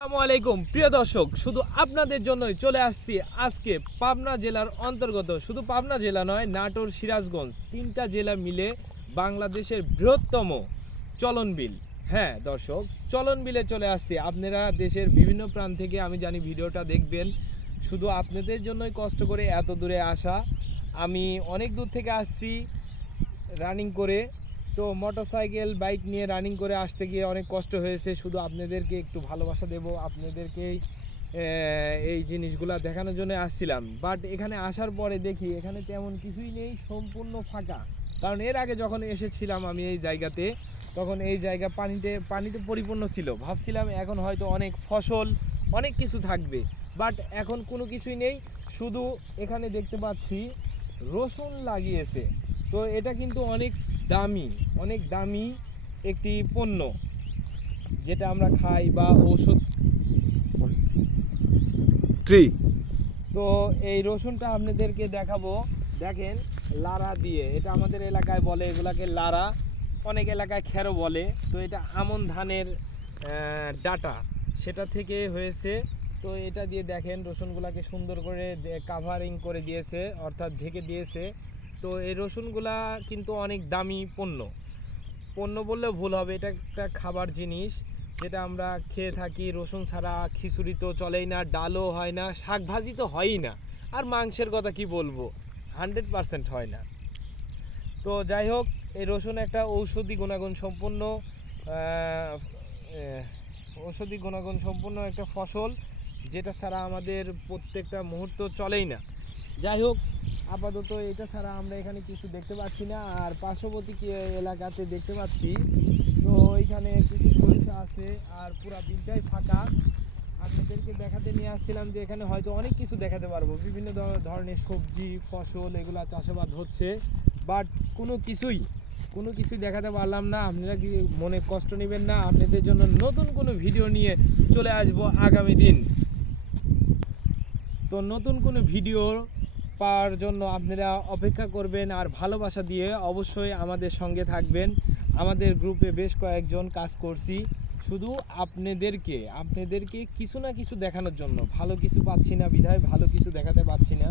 আসসালামু আলাইকুম। প্রিয় দর্শক, শুধু আপনাদের জন্যই চলে আসছি আজকে পাবনা জেলার অন্তর্গত। শুধু পাবনা জেলা নয়, নাটোর, সিরাজগঞ্জ, তিনটা জেলা মিলে বাংলাদেশের বৃহত্তম চলন বিল। হ্যাঁ দর্শক, চলন বিলে চলে আসছি। আপনারা দেশের বিভিন্ন প্রান্ত থেকে, আমি জানি ভিডিওটা দেখবেন। শুধু আপনাদের জন্যই কষ্ট করে এত দূরে আসা। আমি অনেক দূর থেকে আসছি, রানিং করে। তো মোটরসাইকেল বাইক নিয়ে রানিং করে আসতে গিয়ে অনেক কষ্ট হয়েছে। শুধু আপনাদেরকে একটু ভালোবাসা দেব, আপনাদেরকেই এই জিনিসগুলো দেখানোর জন্য আসছিলাম। বাট এখানে আসার পরে দেখি, এখানে তেমন কিছুই নেই, সম্পূর্ণ ফাঁকা। কারণ এর আগে যখন এসেছিলাম আমি এই জায়গাতে, তখন এই জায়গা পানিতে পানিতে পরিপূর্ণ ছিল। ভাবছিলাম এখন হয়তো অনেক ফসল, অনেক কিছু থাকবে। বাট এখন কোনো কিছুই নেই, শুধু এখানে দেখতে পাচ্ছি রসুন লাগিয়েছে। তো এটা কিন্তু অনেক দামি অনেক দামি একটি পণ্য যেটা আমরা খাই বা ঔষধ ট্রি তো এই রসুনটা আপনাদেরকে দেখাবো। দেখেন লারা দিয়ে। এটা আমাদের এলাকায় বলে এগুলাকে লারা। অনেক এলাকায় খেরো বলে। তো এটা আমন ধানের ডাটা। সেটা থেকে হয়েছে। তো এটা দিয়ে দেখেন রসুনগুলাকে সুন্দর করে কাভারিং করে দিয়েছে অর্থাৎ ঢেকে দিয়েছে। তো এই রসুনগুলা কিন্তু অনেক দামি পণ্য। পণ্য বললে ভুল হবে, এটা একটা খাবার জিনিস যেটা আমরা খেয়ে থাকি। রসুন ছাড়া খিচুড়ি তো চলেই না, ডালও হয় না শাক ভাজি তো হয়ই না। আর মাংসের কথা কি বলব? হান্ড্রেড পারসেন্ট হয় না। তো যাই হোক, এই রসুন একটা ঔষধি গুণাগুণ সম্পন্ন ঔষধি গুণাগুণ সম্পন্ন একটা ফসল যেটা ছাড়া আমাদের প্রত্যেকটা মুহূর্ত চলেই না। যাই হোক। আপাতত এটা ছাড়া আমরা এখানে কিছু দেখতে পাচ্ছি না, আর পার্শ্ববর্তী এলাকাতে দেখতে পাচ্ছি। তো এখানে কিছু সরিষা আছে, আর পুরা বিলটাই ফাঁকা। আপনাদেরকে দেখাতে নিয়ে আসছিলাম যে এখানে হয়তো অনেক কিছু দেখাতে পারব। বিভিন্ন ধরনের সবজি, ফসল, এগুলো চাষাবাদ হচ্ছে। বাট কোনো কিছুই কোনো কিছুই দেখাতে পারলাম না। আপনারা কি মনে কষ্ট নেবেন না? আপনাদের জন্য নতুন কোনো ভিডিও নিয়ে চলে আসব আগামী দিন। তো নতুন কোনো ভিডিও পাওয়ার জন্য আপনারা অপেক্ষা করবেন আর ভালোবাসা দিয়ে অবশ্যই আমাদের সঙ্গে থাকবেন। আমাদের গ্রুপে বেশ কয়েকজন কাজ করছি। শুধু আপনাদেরকে আপনাদেরকে কিছু না কিছু দেখানোর জন্য। ভালো কিছু পাচ্ছি না বিধায়, ভালো কিছু দেখাতে পাচ্ছি না।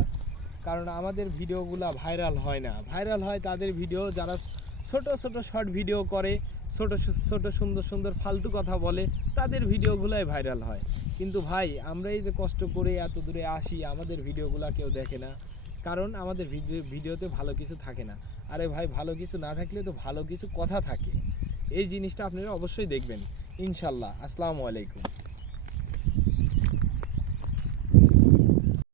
কারণ আমাদের ভিডিওগুলো ভাইরাল হয় না। ভাইরাল হয় তাদের ভিডিও, যারা ছোট ছোট শর্ট ভিডিও করে, ছোট ছোট, সুন্দর সুন্দর, ফালতু কথা বলে, তাদের ভিডিওগুলোই ভাইরাল হয়। কিন্তু ভাই, আমরা এই যে কষ্ট করে এত দূরে আসি, আমাদের ভিডিওগুলো কেউ দেখে না। কারণ আমাদের ভিডিও, ভিডিওতে ভালো কিছু থাকে না। আরে ভাই, ভালো কিছু না থাকলে তো ভালো কিছু কথা থাকে। এই জিনিসটা আপনারা অবশ্যই দেখবেন। ইনশাল্লাহ। আসসালামু আলাইকুম।